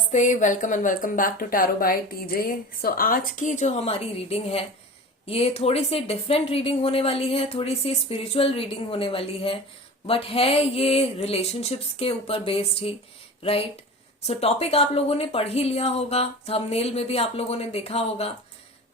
नमस्ते, welcome and welcome back to tarot by TJ. So आज की जो हमारी रीडिंग है ये थोड़ी सी डिफरेंट रीडिंग होने वाली है, थोड़ी सी स्पिरिचुअल रीडिंग होने वाली है, बट है ये रिलेशनशिप्स के ऊपर बेस्ड ही, राइट। सो टॉपिक आप लोगों ने पढ़ ही लिया होगा, थंबनेल में भी आप लोगों ने देखा होगा।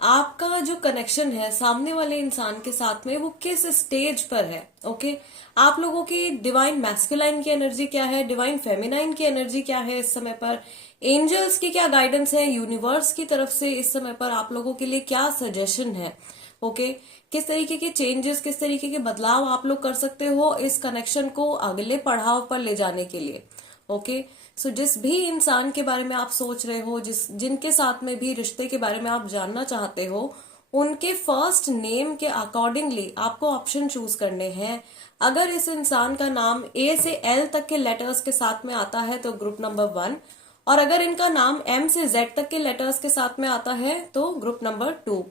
आपका जो कनेक्शन है सामने वाले इंसान के साथ में वो किस स्टेज पर है, ओके। आप लोगों की डिवाइन मैस्कुलाइन की एनर्जी क्या है, डिवाइन फेमिनाइन की एनर्जी क्या है इस समय पर, एंजल्स की क्या गाइडेंस है, यूनिवर्स की तरफ से इस समय पर आप लोगों के लिए क्या सजेशन है, ओके। किस तरीके के चेंजेस, किस तरीके के बदलाव आप लोग कर सकते हो इस कनेक्शन को अगले पड़ाव पर ले जाने के लिए, ओके। सो जिस भी इंसान के बारे में आप सोच रहे हो, जिनके साथ में भी रिश्ते के बारे में आप जानना चाहते हो, उनके फर्स्ट नेम के अकॉर्डिंगली आपको ऑप्शन चूज करने हैं। अगर इस इंसान का नाम ए से एल तक के लेटर्स के साथ में आता है तो ग्रुप नंबर 1, और अगर इनका नाम एम से जेड तक के लेटर्स के साथ में आता है तो ग्रुप नंबर 2।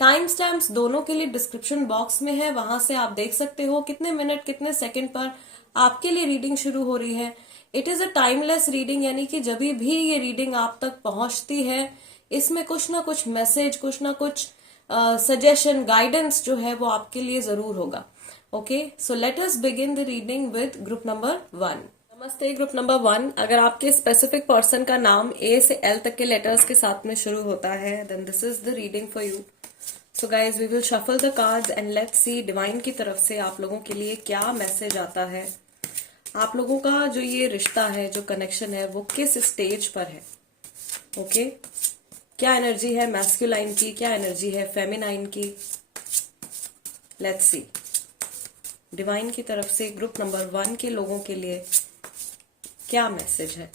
टाइम स्टैम्प्स दोनों के लिए डिस्क्रिप्शन बॉक्स में है, वहां से आप देख सकते हो कितने मिनट कितने सेकंड पर आपके लिए रीडिंग शुरू हो रही है। It is a timeless reading, यानी कि जब भी ये रीडिंग आप तक पहुंचती है इसमें कुछ ना कुछ मैसेज, कुछ ना कुछ सजेशन, गाइडेंस जो है वो आपके लिए जरूर होगा, okay. So let us begin the reading with group number 1। नमस्ते ग्रुप नंबर 1। अगर आपके स्पेसिफिक पर्सन का नाम ए से एल तक के लेटर्स के साथ में शुरू होता है then this is the reading for you. So guys we will shuffle the cards and let's see divine की तरफ से आप लोगों के लिए क्या मैसेज आता है। आप लोगों का जो ये रिश्ता है, जो कनेक्शन है, वो किस स्टेज पर है, ओके। क्या एनर्जी है मैस्कुलाइन की, क्या एनर्जी है फेमिनाइन की, लेट्स सी। डिवाइन की तरफ से ग्रुप नंबर 1 के लोगों के लिए क्या मैसेज है।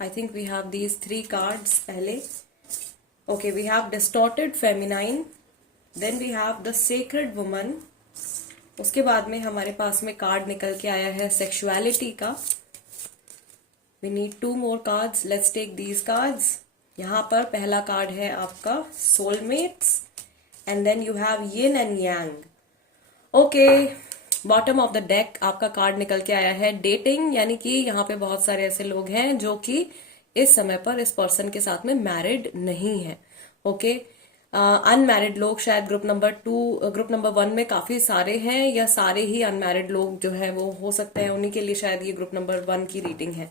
I think we have these 3 cards पहले, okay. We have distorted feminine, then we have the sacred woman, उसके बाद में हमारे पास में कार्ड निकल के आया है सेक्सुअलिटी का। We need 2 more cards, let's take these cards. यहाँ पर पहला कार्ड है आपका soulmates and then you have yin and yang, okay. Bottom of the deck आपका कार्ड निकल के आया है डेटिंग, यानी कि यहाँ पे बहुत सारे ऐसे लोग हैं जो कि इस समय पर इस पर्सन के साथ में मैरिड नहीं है, ओके। अनमैरिड लोग शायद ग्रुप नंबर 1 में काफी सारे हैं, या सारे ही अनमैरिड लोग जो है वो हो सकते हैं, उन्हीं के लिए शायद ये ग्रुप नंबर 1 की रीडिंग है,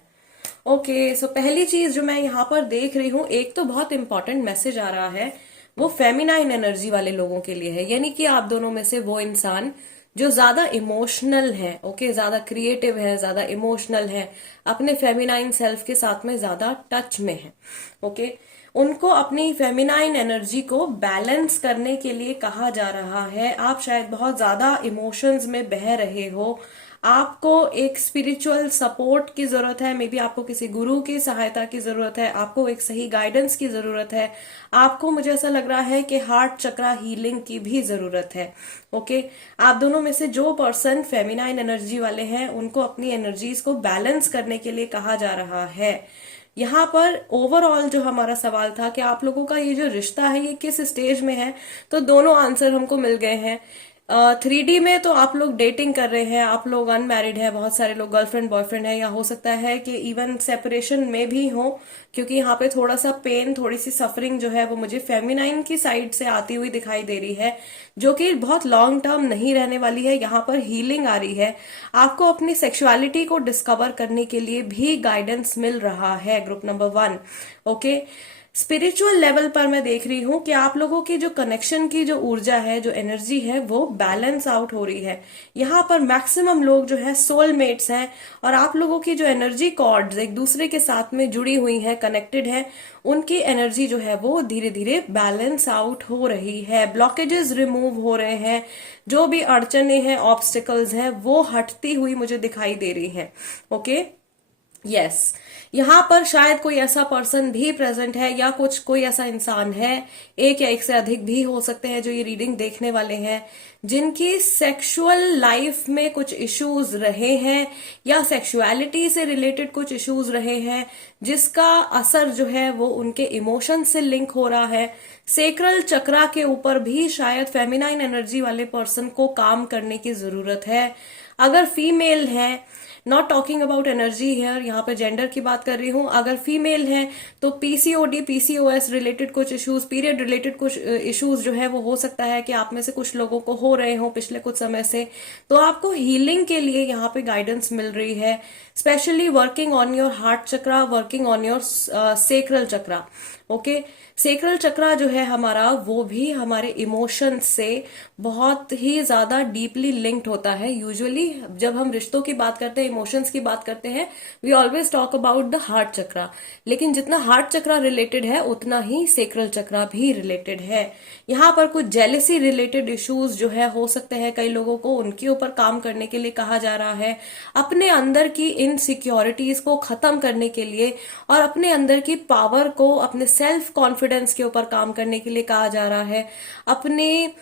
ओके। सो पहली चीज जो मैं यहाँ पर देख रही हूँ, एक तो बहुत इंपॉर्टेंट मैसेज आ रहा है, वो फेमिनाइन एनर्जी वाले लोगों के लिए है, यानी कि आप दोनों में से वो इंसान जो ज्यादा इमोशनल है, ओके, ज्यादा क्रिएटिव है, ज्यादा इमोशनल है, अपने फेमिनाइन सेल्फ के साथ में ज्यादा टच में है, ओके। उनको अपनी फेमिनाइन एनर्जी को बैलेंस करने के लिए कहा जा रहा है। आप शायद बहुत ज्यादा इमोशंस में बह रहे हो, आपको एक स्पिरिचुअल सपोर्ट की जरूरत है, मे बी आपको किसी गुरु की सहायता की जरूरत है, आपको एक सही गाइडेंस की जरूरत है, आपको, मुझे ऐसा लग रहा है कि हार्ट चक्रा हीलिंग की भी जरूरत है, ओके। आप दोनों में से जो पर्सन फेमिनाइन एनर्जी वाले हैं उनको अपनी एनर्जीज को बैलेंस करने के लिए कहा जा रहा है। यहाँ पर ओवरऑल जो हमारा सवाल था कि आप लोगों का ये जो रिश्ता है ये किस स्टेज में है, तो दोनों आंसर हमको मिल गए हैं। 3D में तो आप लोग डेटिंग कर रहे हैं, आप लोग अनमैरिड है, बहुत सारे लोग गर्लफ्रेंड बॉयफ्रेंड है, या हो सकता है कि इवन सेपरेशन में भी हो, क्योंकि यहाँ पे थोड़ा सा पेन, थोड़ी सी सफरिंग जो है वो मुझे फेमिनाइन की साइड से आती हुई दिखाई दे रही है, जो कि बहुत लॉन्ग टर्म नहीं रहने वाली है। यहाँ पर हीलिंग आ रही है, आपको अपनी सेक्सुअलिटी को डिस्कवर करने के लिए भी गाइडेंस मिल रहा है group number 1, okay. Spiritual level पर मैं देख रही हूं कि आप लोगों की जो कनेक्शन की जो ऊर्जा है, जो एनर्जी है, वो बैलेंस आउट हो रही है। यहाँ पर मैक्सिमम लोग जो है सोलमेट्स हैं, और आप लोगों की जो एनर्जी कॉर्ड्स एक दूसरे के साथ में जुड़ी हुई है, कनेक्टेड है, उनकी एनर्जी जो है वो धीरे धीरे बैलेंस आउट हो रही है। ब्लॉकेजेस रिमूव हो रहे हैं, जो भी अड़चने हैं, ऑब्स्टिकल्स हैं, वो हटती हुई मुझे दिखाई दे रही है, ओके। यस, यहाँ पर शायद कोई ऐसा पर्सन भी प्रेजेंट है, या कोई ऐसा इंसान है, एक या एक से अधिक भी हो सकते हैं जो ये रीडिंग देखने वाले हैं, जिनकी सेक्सुअल लाइफ में कुछ इश्यूज रहे हैं, या सेक्सुअलिटी से रिलेटेड कुछ इश्यूज रहे हैं, जिसका असर जो है वो उनके इमोशन से लिंक हो रहा है। सेक्रल चक्रा के ऊपर भी शायद फेमिनाइन एनर्जी वाले पर्सन को काम करने की जरूरत है। अगर फीमेल है, not talking about energy here, यहाँ पे जेंडर की बात कर रही हूँ। अगर फीमेल है तो पीसीओडी, पीसीओएस रिलेटेड कुछ इश्यूज, पीरियड रिलेटेड कुछ इश्यूज जो है वो हो सकता है कि आप में से कुछ लोगों को हो रहे हो पिछले कुछ समय से। तो आपको हीलिंग के लिए यहाँ पे गाइडेंस मिल रही है, specially working on your heart chakra, working on your sacral chakra. Okay, sacral chakra जो है हमारा, वो भी हमारे इमोशंस से बहुत ही ज्यादा डीपली लिंक्ड होता है। यूजुअली जब हम रिश्तों की बात करते हैं, इमोशंस की बात करते हैं, we always talk about the heart chakra, लेकिन जितना हार्ट चक्रा रिलेटेड है उतना ही सेक्रल चक्रा भी रिलेटेड है। यहाँ पर कुछ जेलेसी रिलेटेड इश्यूज जो है हो सकते हैं कई लोगों को, उनके ऊपर काम करने के लिए कहा जा रहा है। अपने अंदर की इनसिक्योरिटीज को खत्म करने के लिए और अपने अंदर की पावर को, अपने सेल्फ कॉन्फिडेंस के ऊपर काम करने के लिए कहा जा रहा है। अपने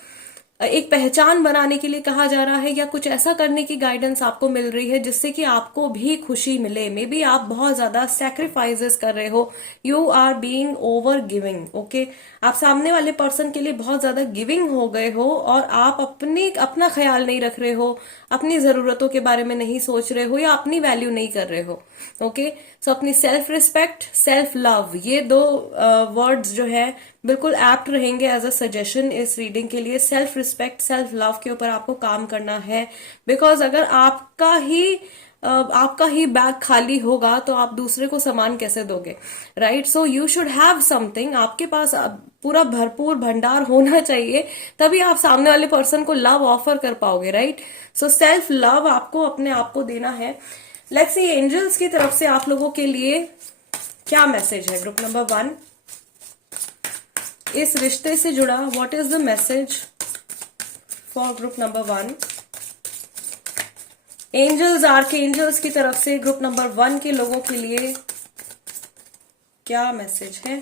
एक पहचान बनाने के लिए कहा जा रहा है, या कुछ ऐसा करने की गाइडेंस आपको मिल रही है जिससे कि आपको भी खुशी मिले। मे बी आप बहुत ज्यादा सैक्रिफाइसेस कर रहे हो, you are being over giving. Okay, आप सामने वाले पर्सन के लिए बहुत ज्यादा गिविंग हो गए हो और आप अपना ख्याल नहीं रख रहे हो, अपनी जरूरतों के बारे में नहीं सोच रहे हो, या अपनी वैल्यू नहीं कर रहे हो। ओके, सो अपनी सेल्फ रिस्पेक्ट, सेल्फ लव, ये दो वर्ड्स जो है बिल्कुल एप्ट रहेंगे एज अ सजेशन इस रीडिंग के लिए। सेल्फ रिस्पेक्ट, सेल्फ लव के ऊपर आपको काम करना है, बिकॉज अगर आपका ही बैग खाली होगा तो आप दूसरे को सामान कैसे दोगे, right? So you should have something, आपके पास पूरा भरपूर भंडार होना चाहिए, तभी आप सामने वाले पर्सन को लव ऑफर कर पाओगे, राइट? सो सेल्फ लव आपको अपने आप को देना है। लेट्स सी एंजल्स की तरफ से आप लोगों के लिए क्या मैसेज है। ग्रुप नंबर 1, इस रिश्ते से जुड़ा what is the message for group number 1? Angels, archangels की तरफ से ग्रुप नंबर 1 के लोगों के लिए क्या मैसेज है?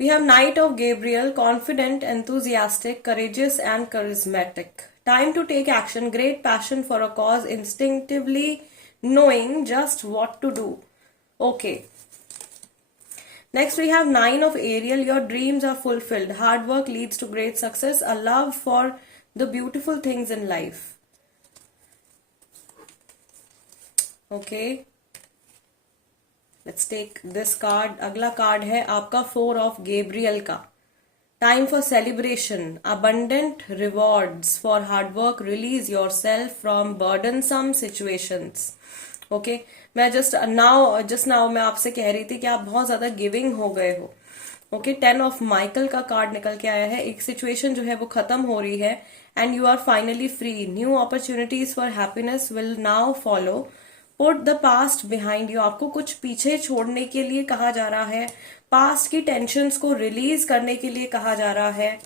We have knight of Gabriel, confident, enthusiastic, courageous and charismatic, time to take action, great passion for a cause, instinctively knowing just what to do. Okay, next we have 9 of Ariel, your dreams are fulfilled, hard work leads to great success, a love for the beautiful things in life. Okay, let's take this card. अगला card है आपका 4 of Gabriel का, time for celebration, abundant rewards for hard work, release yourself from burdensome situations. Okay, मैं just now मैं आपसे कह रही थी कि आप बहुत ज्यादा गिविंग हो गए हो। ओके, 10 ऑफ माइकल का कार्ड निकल के आया है। एक सिचुएशन जो है वो खत्म हो रही है and you are finally free, new opportunities for happiness will now follow, put the past behind you, आपको कुछ पीछे छोड़ने के लिए कहा जा रहा है, पास्ट की टेंशन्स को रिलीज करने के लिए कहा जा रहा है।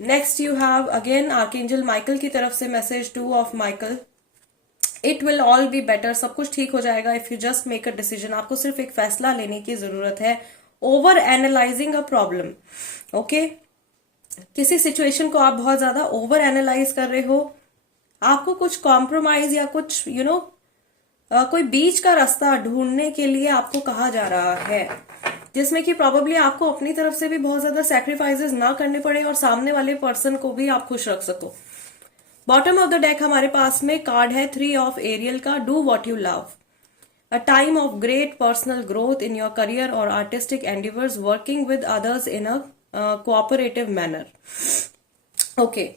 Next you have again archangel Michael की तरफ से message, 2 of Michael, it will all be better, सब कुछ ठीक हो जाएगा if you just make a decision, आपको सिर्फ एक फैसला लेने की जरूरत है। Over analysing a problem, okay, किसी सिचुएशन को आप बहुत ज्यादा ओवर एनालाइज कर रहे हो, आपको कुछ कॉम्प्रोमाइज या कुछ कोई बीच का रास्ता ढूंढने के लिए आपको कहा जा रहा है, जिसमें कि प्रोबेबली आपको अपनी तरफ से भी बहुत ज्यादा सैक्रिफाइसेस ना करने पड़े और सामने वाले पर्सन को भी आप खुश रख सको। बॉटम ऑफ द डेक हमारे पास में कार्ड है 3 ऑफ एरियल का, do what you love, a time of great personal growth in your career और artistic endeavours, working with others in a cooperative manner. Okay,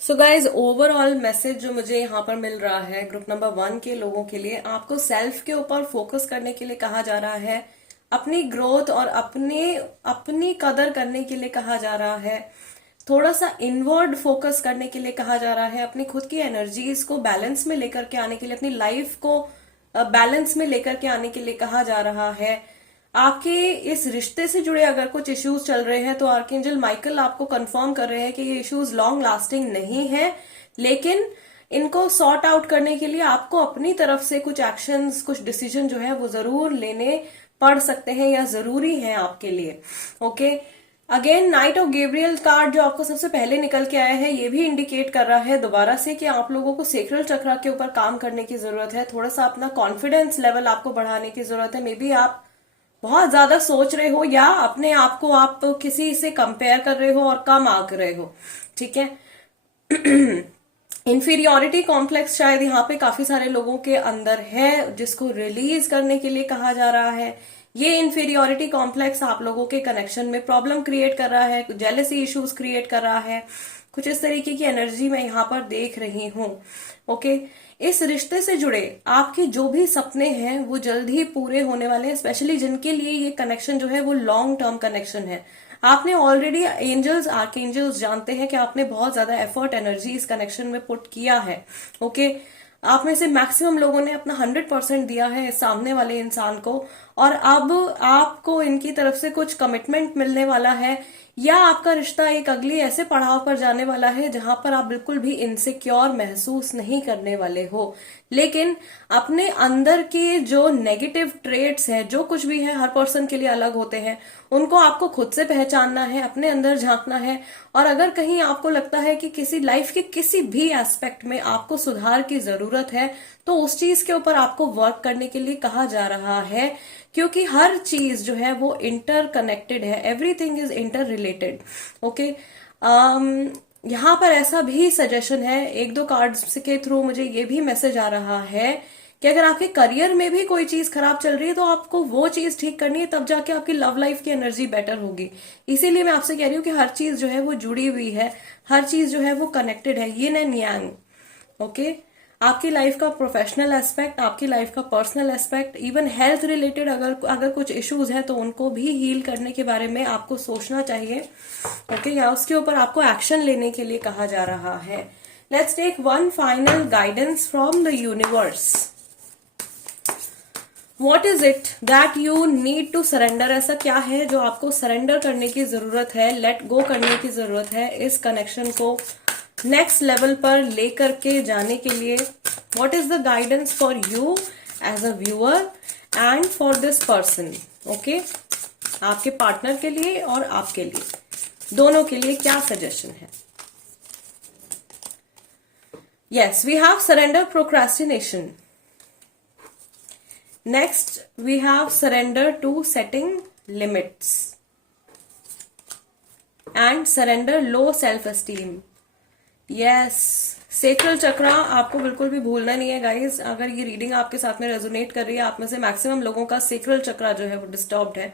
so guys overall message जो मुझे यहाँ पर मिल रहा है ग्रुप नंबर 1 के लोगों के लिए, आपको सेल्फ के ऊपर फोकस करने के लिए कहा जा रहा है, अपनी ग्रोथ और अपनी कदर करने के लिए कहा जा रहा है, थोड़ा सा इनवर्ड फोकस करने के लिए कहा जा रहा है, अपनी खुद की एनर्जीज को बैलेंस में लेकर के आने के लिए, अपनी लाइफ को बैलेंस में लेकर के आने के लिए कहा जा रहा है। आपके इस रिश्ते से जुड़े अगर कुछ इश्यूज चल रहे हैं तो आर्कएंजल माइकल आपको कंफर्म कर रहे हैं कि ये इश्यूज लॉन्ग लास्टिंग नहीं है, लेकिन इनको सॉर्ट आउट करने के लिए आपको अपनी तरफ से कुछ एक्शंस, कुछ डिसीजन जो है वो जरूर लेने पड़ सकते हैं या जरूरी है आपके लिए। Okay, again night of Gabriel card जो आपको सबसे पहले निकल के आया है, ये भी इंडिकेट कर रहा है दोबारा से कि आप लोगों को सेक्रल चक्र के ऊपर काम करने की जरूरत है, थोड़ा सा अपना कॉन्फिडेंस लेवल आपको बढ़ाने की जरूरत है। मे बी आप बहुत ज्यादा सोच रहे हो या अपने आप को आप किसी से कंपेयर कर रहे हो और कम आंक रहे हो, ठीक है। इंफीरियोरिटी कॉम्प्लेक्स शायद यहाँ पे काफी सारे लोगों के अंदर है, जिसको रिलीज करने के लिए कहा जा रहा है। ये इंफीरियोरिटी कॉम्प्लेक्स आप लोगों के कनेक्शन में प्रॉब्लम क्रिएट कर रहा है, जेलसी इश्यूज क्रिएट कर रहा है, कुछ इस तरीके की एनर्जी मैं यहाँ पर देख रही हूँ। ओके, इस रिश्ते से जुड़े आपके जो भी सपने हैं वो जल्द ही पूरे होने वाले हैं, स्पेशली जिनके लिए ये कनेक्शन जो है वो लॉन्ग टर्म कनेक्शन है। आपने ऑलरेडी एंजल्स आर्कएंजल्स जानते हैं कि आपने बहुत ज्यादा एफर्ट एनर्जी इस कनेक्शन में पुट किया है। ओके, आप में से मैक्सिमम लोगों ने अपना 100% दिया है इस सामने वाले इंसान को, और अब आपको इनकी तरफ से कुछ कमिटमेंट मिलने वाला है, या आपका रिश्ता एक अगली ऐसे पड़ाव पर जाने वाला है जहां पर आप बिल्कुल भी इनसिक्योर महसूस नहीं करने वाले हो। लेकिन अपने अंदर के जो नेगेटिव ट्रेट्स हैं, जो कुछ भी है, हर पर्सन के लिए अलग होते हैं, उनको आपको खुद से पहचानना है, अपने अंदर झांकना है। और अगर कहीं आपको लगता है कि किसी लाइफ के किसी भी एस्पेक्ट में आपको सुधार की जरूरत है, तो उस चीज के ऊपर आपको वर्क करने के लिए कहा जा रहा है, क्योंकि हर चीज जो है वो इंटर कनेक्टेड है, everything is inter related. Okay, यहाँ पर ऐसा भी सजेशन है, एक दो कार्ड्स के थ्रू मुझे ये भी मैसेज आ रहा है कि अगर आपके करियर में भी कोई चीज खराब चल रही है तो आपको वो चीज ठीक करनी है, तब जाके आपकी लव लाइफ की एनर्जी बेटर होगी। इसीलिए मैं आपसे कह रही हूँ कि हर चीज जो है वो जुड़ी हुई है, हर चीज जो है वो कनेक्टेड है, यिन एंड यांग। ओके, आपकी लाइफ का प्रोफेशनल एस्पेक्ट, आपकी लाइफ का personal aspect, even health related अगर कुछ इश्यूज हैं तो उनको भी हील करने के बारे में आपको सोचना चाहिए। ओके, या उसके ऊपर आपको एक्शन लेने के लिए कहा जा रहा है। Let's take one final guidance from the universe. What is it that you need to surrender? ऐसा क्या है जो आपको सरेंडर करने की जरूरत है, लेट गो करने की जरूरत है इस कनेक्शन को नेक्स्ट लेवल पर लेकर के जाने के लिए? What is the guidance for you as a viewer and for this person? Okay, आपके पार्टनर के लिए और आपके लिए, दोनों के लिए क्या सजेशन है? Yes, we have surrender procrastination. Next we have surrender to setting limits and surrender low self esteem. Yes, sacral chakra आपको बिल्कुल भी भूलना नहीं है गाइस। अगर ये रीडिंग आपके साथ में रेजोनेट कर रही है, आप में से मैक्सिमम लोगों का सेक्रल चक्रा जो है वो डिस्टर्ब्ड है,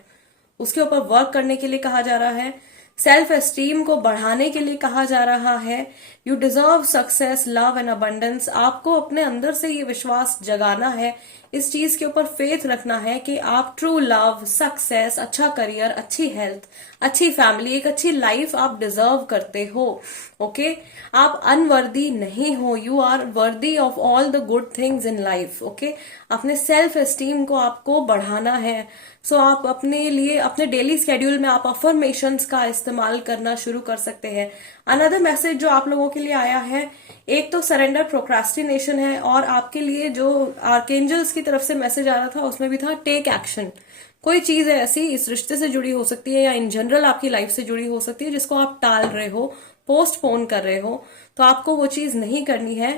उसके ऊपर वर्क करने के लिए कहा जा रहा है। सेल्फ एस्टीम को बढ़ाने के लिए कहा जा रहा है। You deserve success, love and abundance. आपको अपने अंदर से ये विश्वास जगाना है, इस चीज के ऊपर फेथ रखना है कि आप ट्रू लव, सक्सेस, अच्छा करियर, अच्छी हेल्थ, अच्छी फैमिली, एक अच्छी लाइफ आप डिजर्व करते हो। ओके, आप अनवर्दी नहीं हो, you are worthy of all the good things in life. Okay, अपने सेल्फ एस्टीम को आपको बढ़ाना है। सो आप अपने लिए अपने डेली स्केड्यूल में आप अफर्मेशंस का इस्तेमाल करना शुरू कर सकते हैं। अनदर मैसेज जो आप लोगों के लिए आया है, एक तो सरेंडर प्रोक्रास्टिनेशन है, और आपके लिए जो आर्कएंजल्स की तरफ से मैसेज आ रहा था उसमें भी था टेक एक्शन। कोई चीज है ऐसी इस रिश्ते से जुड़ी हो सकती है या इन जनरल आपकी लाइफ से जुड़ी हो सकती है जिसको आप टाल रहे हो, पोस्टपोन कर रहे हो, तो आपको वो चीज नहीं करनी है।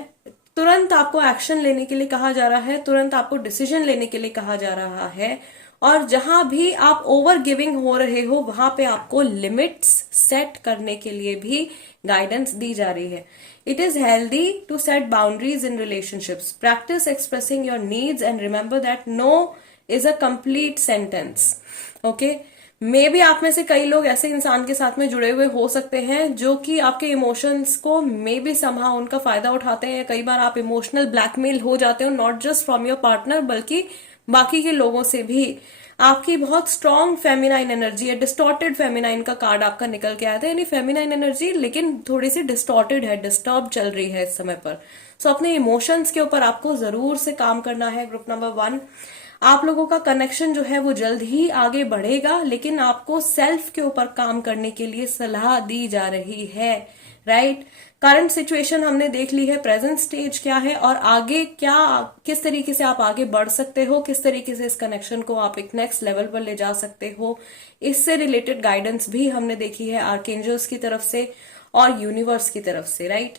तुरंत आपको एक्शन लेने के लिए कहा जा रहा है, तुरंत आपको डिसीजन लेने के लिए कहा जा रहा है। और जहां भी आप ओवर गिविंग हो रहे हो वहां पे आपको लिमिट्स सेट करने के लिए भी गाइडेंस दी जा रही है। It is healthy to set boundaries in relationships, practice expressing your needs and remember that no is a complete sentence. Okay, maybe आप में से कई लोग ऐसे इंसान के साथ में जुड़े हुए हो सकते हैं जो कि आपके इमोशंस को मे बी समहाउ उनका फायदा उठाते हैं। कई बार आप इमोशनल ब्लैकमेल हो जाते हो, not just from your partner बल्कि बाकी के लोगों से भी। आपकी बहुत स्ट्रॉन्ग फेमिनाइन एनर्जी है, डिस्टॉर्टेड फेमिनाइन का कार्ड आपका निकल के आया था, यानी फेमिनाइन एनर्जी लेकिन थोड़ी सी डिस्टॉर्टेड है, डिस्टर्ब चल रही है इस समय पर। सो अपने इमोशंस के ऊपर आपको जरूर से काम करना है। ग्रुप नंबर 1, आप लोगों का कनेक्शन जो है वो जल्द ही आगे बढ़ेगा, लेकिन आपको सेल्फ के ऊपर काम करने के लिए सलाह दी जा रही है। राइट, करंट सिचुएशन हमने देख ली है, प्रेजेंट स्टेज क्या है और आगे क्या, किस तरीके से आप आगे बढ़ सकते हो, किस तरीके से इस कनेक्शन को आप एक नेक्स्ट लेवल पर ले जा सकते हो, इससे रिलेटेड गाइडेंस भी हमने देखी है आर्कएंजल्स की तरफ से और यूनिवर्स की तरफ से। Right,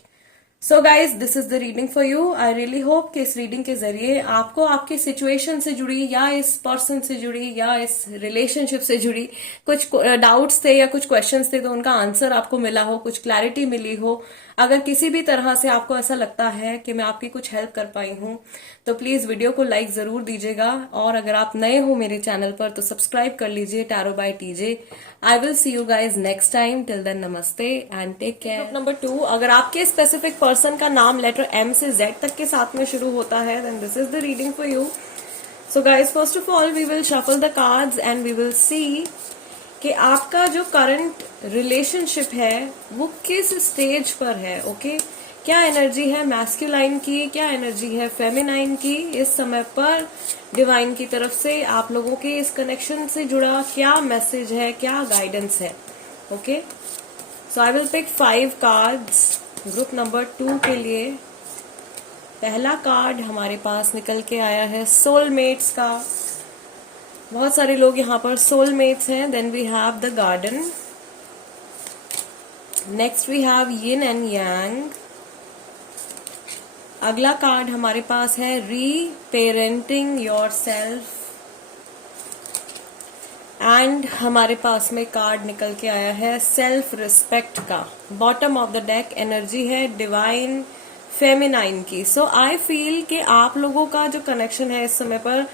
so guys, this is the reading for you. I really hope कि इस रीडिंग के जरिए आपको आपकी सिचुएशन से जुड़ी या इस पर्सन से जुड़ी या इस रिलेशनशिप से जुड़ी कुछ डाउट्स थे या कुछ क्वेश्चंस थे तो उनका आंसर आपको मिला हो, कुछ क्लैरिटी मिली हो। अगर किसी भी तरह से आपको ऐसा लगता है कि मैं आपकी कुछ हेल्प कर पाई हूं तो प्लीज वीडियो को लाइक जरूर दीजिएगा, और अगर आप नए हो मेरे चैनल पर तो सब्सक्राइब कर लीजिए tarot by TJ. I will see you guys next time, till then नमस्ते and take care. Group number 2, अगर आपके स्पेसिफिक पर्सन का नाम लेटर M से Z तक के साथ में शुरू होता है then this is the reading for you. So guys, first of all we will shuffle the cards and we will see कि आपका जो करंट रिलेशनशिप है वो किस स्टेज पर है। ओके, क्या एनर्जी है मैस्कुलाइन की, क्या एनर्जी है फेमिनाइन की इस समय पर डिवाइन की तरफ से आप लोगों के इस कनेक्शन से जुड़ा क्या मैसेज है, क्या गाइडेंस है। Okay, so I will pick 5 cards group number 2 के लिए। पहला कार्ड हमारे पास निकल के आया है सोलमेट्स का। बहुत सारे लोग यहाँ पर सोलमेट्स हैं। Then we have the garden, next we have yin and yang. अगला कार्ड हमारे पास है री पेरेंटिंग योर सेल्फ, एंड हमारे पास में कार्ड निकल के आया है सेल्फ रिस्पेक्ट का। Bottom of the deck energy है डिवाइन फेमिनाइन की। सो आई फील कि आप लोगों का जो कनेक्शन है इस समय पर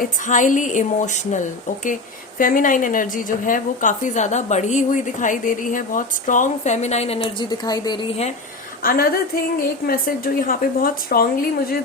it's highly emotional. Okay, feminine energy जो है वो काफी ज्यादा बढ़ी हुई दिखाई दे रही है, बहुत स्ट्रांग फेमिनाइन एनर्जी दिखाई दे रही है। अनदर थिंग, एक मैसेज जो यहाँ पे बहुत स्ट्रांगली मुझे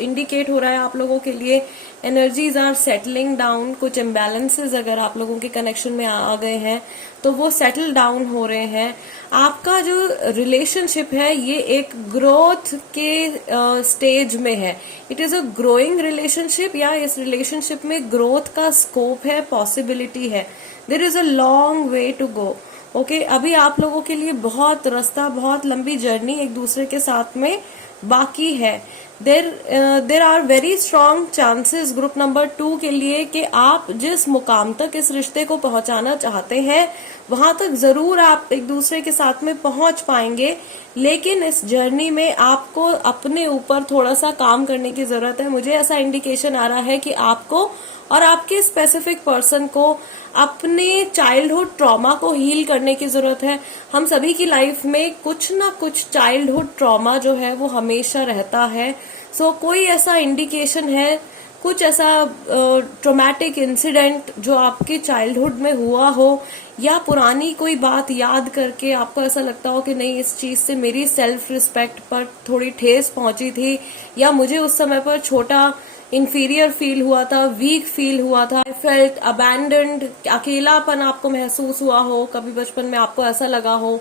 इंडिकेट हो रहा है आप लोगों के लिए, एनर्जीज आर सेटलिंग डाउन। कुछ इम्बैलेंसेज अगर आप लोगों के कनेक्शन में आ गए हैं तो वो सेटल डाउन हो रहे हैं। आपका जो रिलेशनशिप है ये एक ग्रोथ के स्टेज में है। It is a growing relationship, या इस रिलेशनशिप में ग्रोथ का स्कोप है, पॉसिबिलिटी है। There is a long way to go. Okay, अभी आप लोगों के लिए बहुत रास्ता, बहुत लंबी जर्नी एक दूसरे के साथ में बाकी है। There are very strong chances group number 2 के लिए कि आप जिस मुकाम तक इस रिश्ते को पहुंचाना चाहते हैं वहां तक जरूर आप एक दूसरे के साथ में पहुंच पाएंगे, लेकिन इस जर्नी में आपको अपने ऊपर थोड़ा सा काम करने की जरूरत है। मुझे ऐसा इंडिकेशन आ रहा है कि आपको और आपके स्पेसिफिक पर्सन को अपने चाइल्डहुड ट्रॉमा को हील करने की जरूरत है। हम सभी की लाइफ में कुछ ना कुछ चाइल्डहुड ट्रॉमा जो है वो हमेशा रहता है। सो कोई ऐसा इंडिकेशन है, कुछ ऐसा ट्रॉमेटिक इंसिडेंट जो आपके चाइल्डहुड में हुआ हो, या पुरानी कोई बात याद करके आपको ऐसा लगता हो कि नहीं, इस चीज से मेरी सेल्फ रिस्पेक्ट पर थोड़ी ठेस पहुंची थी, या मुझे उस समय पर छोटा इंफीरियर फील हुआ था, वीक फील हुआ था, आई फेल्ट अबैंडन्ड, अकेलापन आपको महसूस हुआ हो। कभी बचपन में आपको ऐसा लगा हो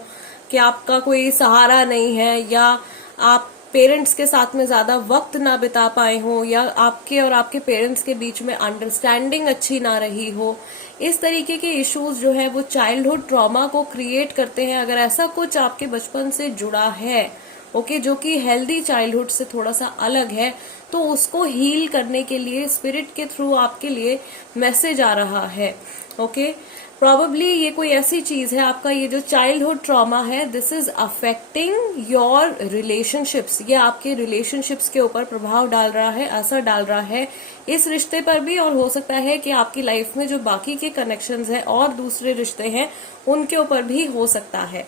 कि आपका कोई सहारा नहीं है, या आप पेरेंट्स के साथ में ज्यादा वक्त ना बिता पाए हो, या आपके और आपके पेरेंट्स के बीच में अंडरस्टैंडिंग अच्छी ना रही हो। इस तरीके के इश्यूज जो है वो चाइल्डहुड ट्रॉमा को क्रिएट करते हैं। अगर ऐसा कुछ आपके बचपन से जुड़ा है, ओके, जो कि हेल्दी चाइल्डहुड से थोड़ा सा अलग है, तो उसको हील करने के लिए स्पिरिट के थ्रू आपके लिए मैसेज आ रहा है। ओके, प्रॉबेबली ये कोई ऐसी चीज है, आपका ये जो चाइल्डहुड ट्रॉमा है, this is affecting your relationships. ये आपके रिलेशनशिप्स के ऊपर प्रभाव डाल रहा है, असर डाल रहा है इस रिश्ते पर भी, और हो सकता है कि आपकी लाइफ में जो बाकी के कनेक्शंस हैं और दूसरे रिश्ते हैं उनके ऊपर भी हो सकता है।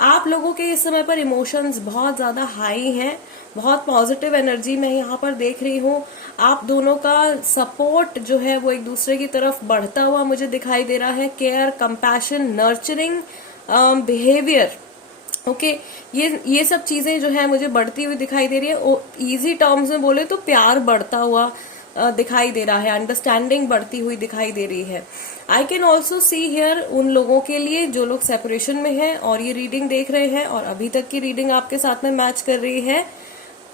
आप लोगों के इस समय पर इमोशंस बहुत ज्यादा हाई हैं, बहुत पॉजिटिव एनर्जी मैं यहाँ पर देख रही हूँ। आप दोनों का सपोर्ट जो है वो एक दूसरे की तरफ बढ़ता हुआ मुझे दिखाई दे रहा है। Care, compassion, nurturing behaviour, okay, ये सब चीजें जो है मुझे बढ़ती हुई दिखाई दे रही है। इजी टर्म्स में बोले तो प्यार बढ़ता हुआ दिखाई दे रहा है, अंडरस्टैंडिंग बढ़ती हुई दिखाई दे रही है। I can also see here उन लोगों के लिए जो लोग सेपरेशन में हैं और ये रीडिंग देख रहे हैं और अभी तक की रीडिंग आपके साथ में मैच कर रही है,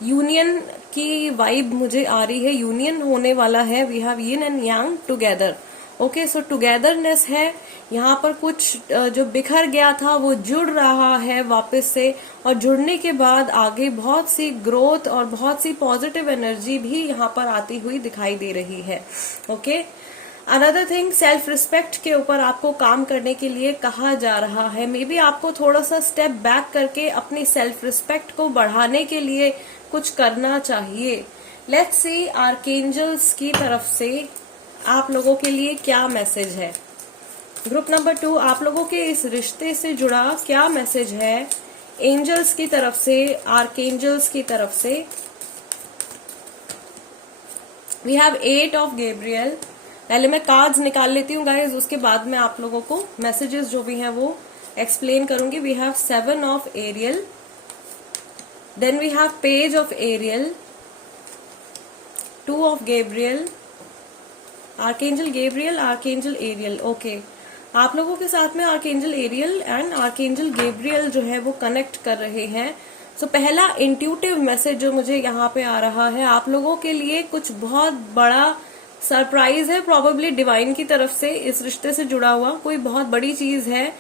यूनियन की वाइब मुझे आ रही है, यूनियन होने वाला है। We have yin and yang together. Okay, so togetherness है यहाँ पर। कुछ जो बिखर गया था वो जुड़ रहा है वापस से, और जुड़ने के बाद आगे बहुत सी ग्रोथ और बहुत सी पॉजिटिव एनर्जी भी यहाँ पर आती हुई दिखाई दे रही है। Okay, another thing, self respect के ऊपर आपको काम करने के लिए कहा जा रहा है। मे बी आपको थोड़ा सा स्टेप बैक करके अपनी सेल्फ रिस्पेक्ट को बढ़ाने के लिए कुछ करना चाहिए। लेट्स सी आर्कएंजल्स की तरफ से आप लोगों के लिए क्या मैसेज है। ग्रुप नंबर 2, आप लोगों के इस रिश्ते से जुड़ा क्या मैसेज है एंजल्स की तरफ से, आर्कएंजल्स की तरफ से वी हैव 8 ऑफ गैब्रियल। पहले मैं कार्ड्स निकाल लेती हूँ गाइज, उसके बाद में आप लोगों को मैसेजेस जो भी हैं वो एक्सप्लेन करूंगी। We have 7 of Ariel, then we have page of Ariel, 2 of Gabriel, archangel Gabriel, archangel Ariel. Okay, आप लोगों के साथ में archangel Ariel and archangel Gabriel जो है वो कनेक्ट कर रहे हैं। सो पहला इंट्यूटिव मैसेज जो मुझे यहाँ पे आ रहा है, आप लोगों के लिए कुछ बहुत बड़ा सरप्राइज है, प्रोबेबली डिवाइन की तरफ से इस रिश्ते से जुड़ा हुआ कोई बहुत बड़ी चीज है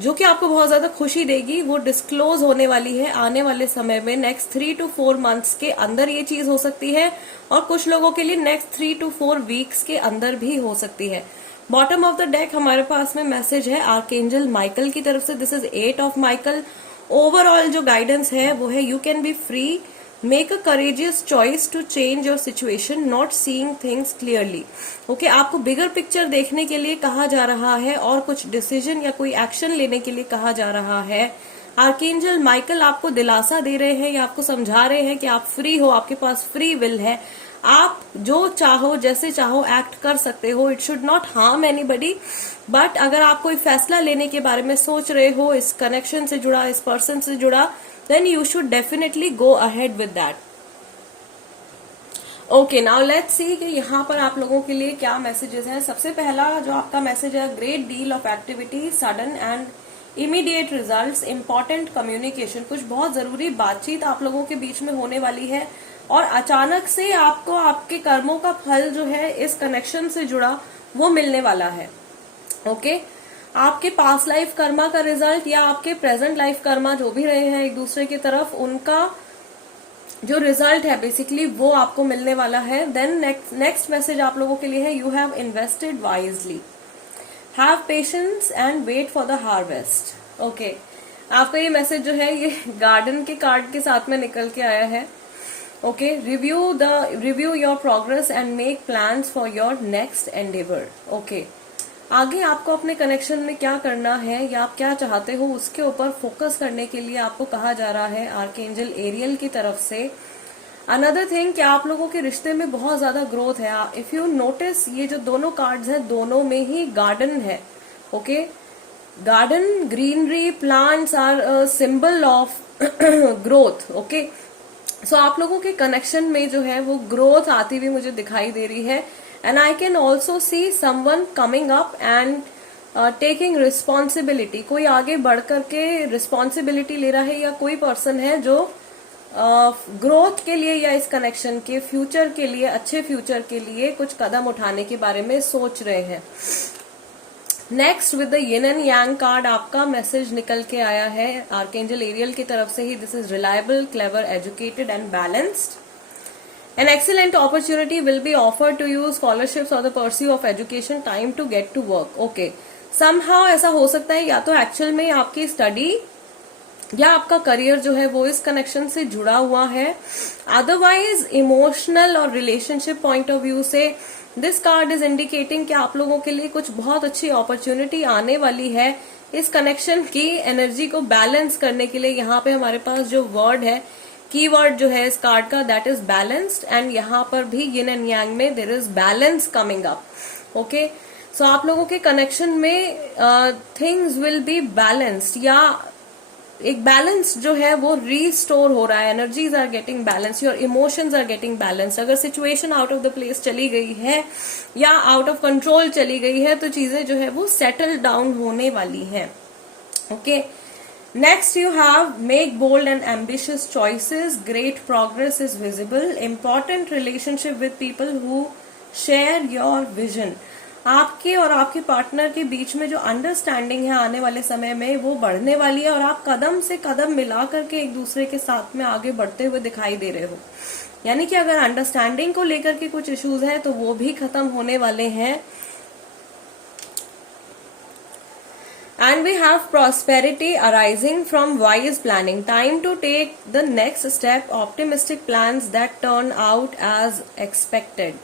जो कि आपको बहुत ज्यादा खुशी देगी। वो डिस्क्लोज होने वाली है आने वाले समय में, नेक्स्ट 3 to 4 मंथ्स के अंदर ये चीज हो सकती है, और कुछ लोगों के लिए नेक्स्ट 3 to 4 वीक्स के अंदर भी हो सकती है। बॉटम ऑफ द डेक हमारे पास में मैसेज है आर्कएंजल माइकल की तरफ से, this is 8 of Michael. Overall जो गाइडेंस है वो है, you can be free, make a courageous choice to change your situation, not seeing things clearly. Okay, आपको बिगर पिक्चर देखने के लिए कहा जा रहा है और कुछ डिसीजन या कोई एक्शन लेने के लिए कहा जा रहा है। आर्कएंजल माइकल आपको दिलासा दे रहे हैं या आपको समझा रहे हैं कि आप फ्री हो, आपके पास फ्री विल है, आप जो चाहो जैसे चाहो एक्ट कर सकते हो। It should not harm anybody, but अगर आप कोई फैसला लेने के बारे में सोच रहे हो इस कनेक्शन से जुड़ा, इस पर्सन से जुड़ा, then you should definitely go ahead with that. Okay, now let's see कि यहाँ पर आप लोगों के लिए क्या मैसेजेस हैं। सबसे पहला जो आपका मैसेज है, great deal of activity, sudden and immediate results, important communication, कुछ बहुत जरूरी बातचीत आप लोगों के बीच में होने वाली है और अचानक से आपको आपके कर्मों का फल जो है इस कनेक्शन से जुड़ा वो मिलने वाला है। ओके, आपके पास्ट लाइफ कर्मा का रिजल्ट या आपके प्रेजेंट लाइफ कर्मा जो भी रहे हैं एक दूसरे की तरफ, उनका जो रिजल्ट है बेसिकली वो आपको मिलने वाला है। देन नेक्स्ट मैसेज आप लोगों के लिए है, you have invested wisely, have patience and wait for the harvest. Okay, आपका ये मैसेज जो है ये गार्डन के कार्ड के साथ में निकल के आया है। Okay, review your progress and make plans for your next Endeavour. Okay, आगे आपको अपने कनेक्शन में क्या करना है या आप क्या चाहते हो उसके ऊपर फोकस करने के लिए आपको कहा जा रहा है आर्कएंजल एरियल की तरफ से। अनदर थिंग, क्या आप लोगों के रिश्ते में बहुत ज्यादा ग्रोथ है। इफ यू नोटिस, ये जो दोनों कार्ड्स हैं दोनों में ही गार्डन है। Okay, garden, greenery, plants are symbol of growth. Okay, so आप लोगों के कनेक्शन में जो है वो ग्रोथ आती हुई मुझे दिखाई दे रही है। And I can also see someone coming up and taking responsibility. कोई आगे बढ़ करके रिस्पॉन्सिबिलिटी ले रहा है या कोई पर्सन है जो ग्रोथ के लिए या इस कनेक्शन के फ्यूचर के लिए, अच्छे फ्यूचर के लिए कुछ कदम उठाने के बारे में सोच रहे हैं। Next with the yin and yang card आपका मैसेज निकल के आया है आर्कएंजल एरियल की तरफ से ही, this is reliable, clever, educated and balanced. An excellent opportunity will be offered to you, scholarships or the pursuit of education, time to get to work. Okay, somehow ऐसा हो सकता है या तो एक्चुअल में आपकी स्टडी या आपका करियर जो है वो इस कनेक्शन से जुड़ा हुआ है। अदरवाइज इमोशनल और रिलेशनशिप पॉइंट ऑफ व्यू से दिस कार्ड इज इंडिकेटिंग कि आप लोगों के लिए कुछ बहुत अच्छी अपॉर्चुनिटी आने वाली है। इस कनेक्शन की एनर्जी को बैलेंस करने के लिए यहाँ पे हमारे पास जो वर्ड है, कीवर्ड जो है इस कार्ड का, दैट इज बैलेंस्ड, एंड यहाँ पर भी यिन एंड यांग में there is balance coming up. Okay, so आप लोगों के कनेक्शन में थिंग्स विल बी बैलेंस्ड, या एक बैलेंस जो है वो रीस्टोर हो रहा है, energies are getting balance, your emotions are getting balance. अगर situation out of the place चली गई है या आउट ऑफ कंट्रोल चली गई है तो चीजें जो है वो सेटल डाउन होने वाली हैं। Okay, next you have make bold and ambitious choices, great progress is visible, important relationship with people who share your vision। आपके और आपके पार्टनर के बीच में जो अंडरस्टैंडिंग है आने वाले समय में वो बढ़ने वाली है और आप कदम से कदम मिला करके एक दूसरे के साथ में आगे बढ़ते हुए दिखाई दे रहे हो। यानी कि अगर अंडरस्टैंडिंग को लेकर के कुछ इश्यूज हैं तो वो भी खत्म होने वाले हैं। And we have prosperity arising from wise planning. Time to take the next step, optimistic plans that turn out as expected.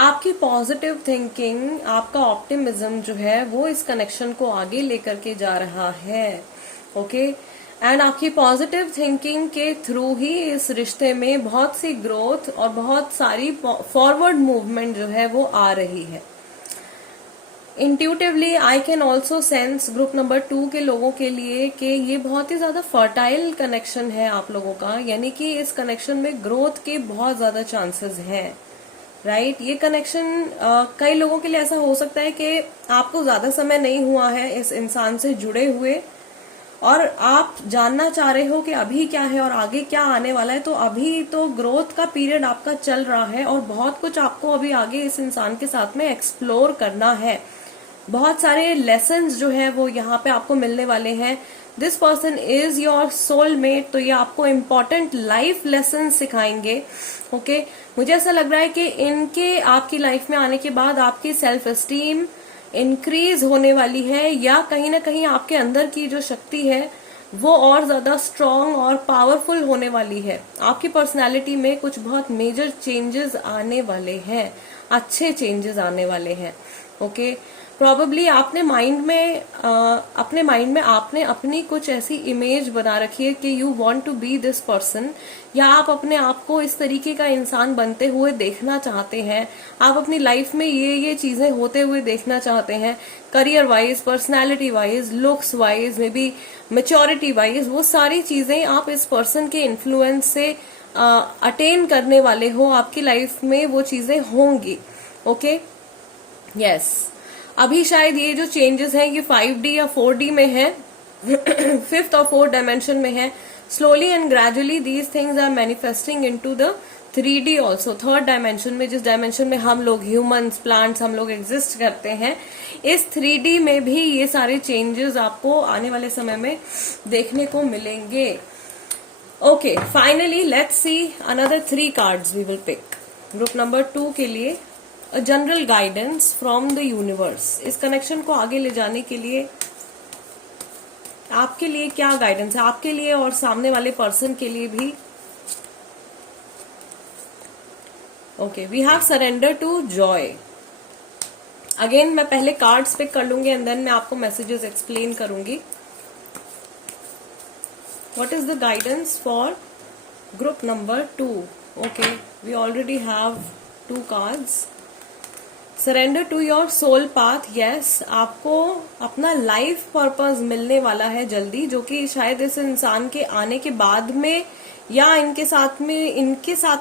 आपकी पॉजिटिव थिंकिंग, आपका ऑप्टिमिज्म जो है वो इस कनेक्शन को आगे लेकर के जा रहा है। ओके, एंड आपकी पॉजिटिव थिंकिंग के थ्रू ही इस रिश्ते में बहुत सी ग्रोथ और बहुत सारी फॉरवर्ड मूवमेंट जो है वो आ रही है। Intuitively I can also sense group number 2 के लोगों के लिए कि ये बहुत ही ज्यादा फर्टाइल कनेक्शन है आप लोगों का, यानी कि इस कनेक्शन में ग्रोथ के बहुत ज्यादा चांसेस हैं, राइट। ये कनेक्शन कई लोगों के लिए ऐसा हो सकता है कि आपको ज्यादा समय नहीं हुआ है इस इंसान से जुड़े हुए और आप जानना चाह रहे हो कि अभी क्या है और आगे क्या आने वाला है। तो अभी तो ग्रोथ का पीरियड आपका चल रहा है और बहुत कुछ आपको अभी आगे इस इंसान के साथ में एक्सप्लोर करना है। बहुत सारे लेसन्स जो है वो यहाँ पे आपको मिलने वाले हैं। This person is your soulmate, तो ये आपको इम्पोर्टेंट लाइफ लेसन सिखाएंगे। ओके, मुझे ऐसा लग रहा है कि इनके आपकी लाइफ में आने के बाद आपकी सेल्फ एस्टीम इंक्रीज होने वाली है, या कहीं ना कहीं आपके अंदर की जो शक्ति है वो और ज्यादा स्ट्रांग और पावरफुल होने वाली है। आपकी पर्सनालिटी में कुछ बहुत मेजर चेंजेस आने वाले हैं, अच्छे चेंजेस आने वाले हैं। ओके, प्रॉबेबली अपने माइंड में आपने अपनी कुछ ऐसी इमेज बना रखी है कि you want to be this person, या आप अपने आप को इस तरीके का इंसान बनते हुए देखना चाहते हैं। आप अपनी लाइफ में ये चीजें होते हुए देखना चाहते हैं, career wise, personality wise, looks wise, may be maturity wise. वो सारी चीजें आप इस पर्सन के इन्फ्लुएंस से अटेन करने वाले हो, आपकी लाइफ में वो चीजें होंगी। Okay, yes. अभी शायद ये जो चेंजेस हैं ये 5D या 4D में है, 5th और 4th डायमेंशन में है। Slowly and gradually these things are manifesting into the 3D also, 3rd dimension में, जिस डायमेंशन में हम लोग ह्यूमंस, प्लांट्स, हम लोग एग्जिस्ट करते हैं। इस 3D में भी ये सारे चेंजेस आपको आने वाले समय में देखने को मिलेंगे। Okay, finally let's see another 3 cards we will pick group number 2 के लिए। A general guidance from the universe. इस कनेक्शन को आगे ले जाने के लिए आपके लिए क्या गाइडेंस है, आपके लिए और सामने वाले पर्सन के लिए भी। Okay, we have surrender to joy. Again मैं पहले कार्ड्स पिक कर लूंगी एंड देन मैं आपको मैसेजेस एक्सप्लेन करूंगी। What is the guidance for group number 2? Okay, we already have 2 cards. Surrender to your soul path. Yes, आपको अपना life purpose मिलने वाला है जल्दी, जो कि शायद इस इंसान के आने के बाद में या इनके साथ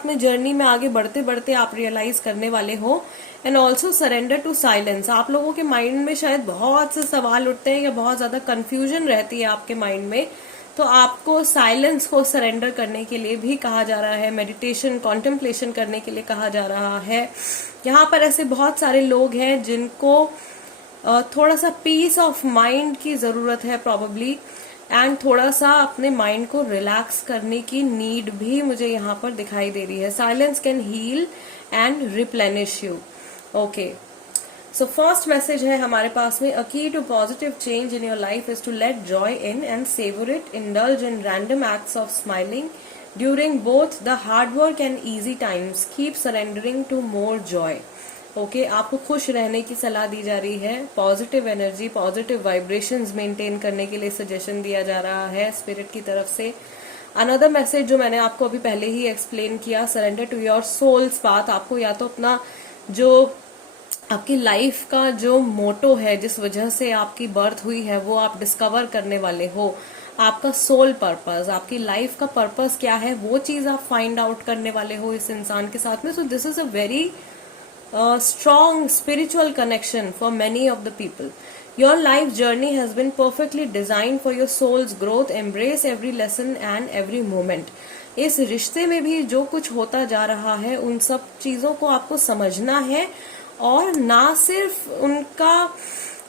में जर्नी में आगे बढ़ते बढ़ते आप रियलाइज करने वाले हो। And also surrender to silence. आप लोगों के माइंड में शायद बहुत से सवाल उठते हैं या बहुत ज्यादा कंफ्यूजन रहती है आपके माइंड में, तो आपको साइलेंस को सरेंडर करने के लिए भी कहा जा रहा है, मेडिटेशन, कॉन्टेम्पलेशन करने के लिए कहा जा रहा है। यहाँ पर ऐसे बहुत सारे लोग हैं जिनको थोड़ा सा पीस ऑफ माइंड की जरूरत है प्रॉबेबली, एंड थोड़ा सा अपने माइंड को रिलैक्स करने की नीड भी मुझे यहाँ पर दिखाई दे रही है। Silence can heal and replenish you. Okay, so first message है हमारे पास में, a key to positive change in your life is to let joy in and savour it, indulge in random acts of smiling during both the hard work and easy times, keep surrendering to more joy. Okay, आपको खुश रहने की सलाह दी जा रही है, positive energy, positive vibrations maintain करने के लिए सजेशन दिया जा रहा है स्पिरिट की तरफ से। अनदर मैसेज जो मैंने आपको अभी पहले ही एक्सप्लेन किया, surrender to your soul's path. आपको या तो अपना जो आपकी लाइफ का जो मोटो है, जिस वजह से आपकी बर्थ हुई है, वो आप डिस्कवर करने वाले हो। आपका सोल पर्पस, आपकी लाइफ का पर्पस क्या है, वो चीज आप फाइंड आउट करने वाले हो इस इंसान के साथ में। So this is a very strong spiritual connection for many of the people. Your life journey has been perfectly designed for your soul's growth. Embrace every lesson and every moment. इस रिश्ते में भी जो कुछ होता जा रहा है उन सब चीजों को आपको समझना है, और ना सिर्फ उनका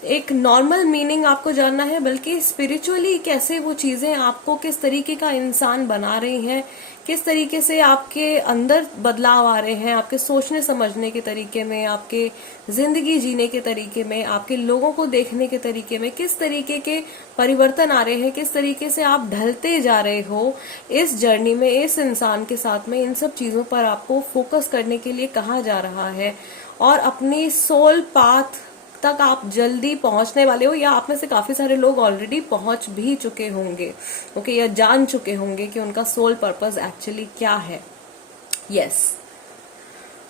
एक नॉर्मल मीनिंग आपको जानना है, बल्कि स्पिरिचुअली कैसे वो चीजें आपको किस तरीके का इंसान बना रही हैं, किस तरीके से आपके अंदर बदलाव आ रहे हैं, आपके सोचने समझने के तरीके में, आपके जिंदगी जीने के तरीके में, आपके लोगों को देखने के तरीके में किस तरीके के परिवर्तन आ रहे हैं, किस तरीके से आप ढलते जा रहे हो इस जर्नी में, इस इंसान के साथ में। इन सब चीजों पर आपको फोकस करने के लिए कहा जा रहा है और अपनी सोल पाथ तक आप जल्दी पहुंचने वाले हो, या आप में से काफी सारे लोग ऑलरेडी पहुंच भी चुके होंगे, ओके, या जान चुके होंगे कि उनका सोल पर्पस एक्चुअली क्या है. Yes,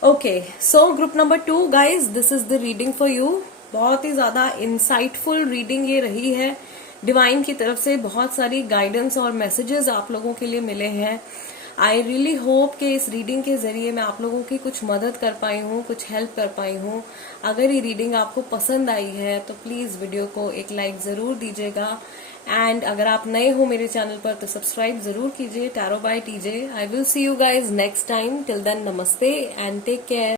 okay. So group number 2 guys, this is the reading for you. बहुत ही ज्यादा इंसाइटफुल रीडिंग ये रही है. डिवाइन की तरफ से बहुत सारी गाइडेंस और मैसेजेस आप लोगों के लिए मिले हैं. आई रियली होप कि इस रीडिंग के जरिए मैं आप लोगों की कुछ मदद कर पाई हूँ, कुछ हेल्प कर पाई हूँ. अगर ये रीडिंग आपको पसंद आई है तो प्लीज वीडियो को एक लाइक जरूर दीजिएगा. एंड अगर आप नए हो मेरे चैनल पर तो सब्सक्राइब जरूर कीजिए, tarot by TJ. I will see you guys next time. Till then, नमस्ते एंड टेक केयर.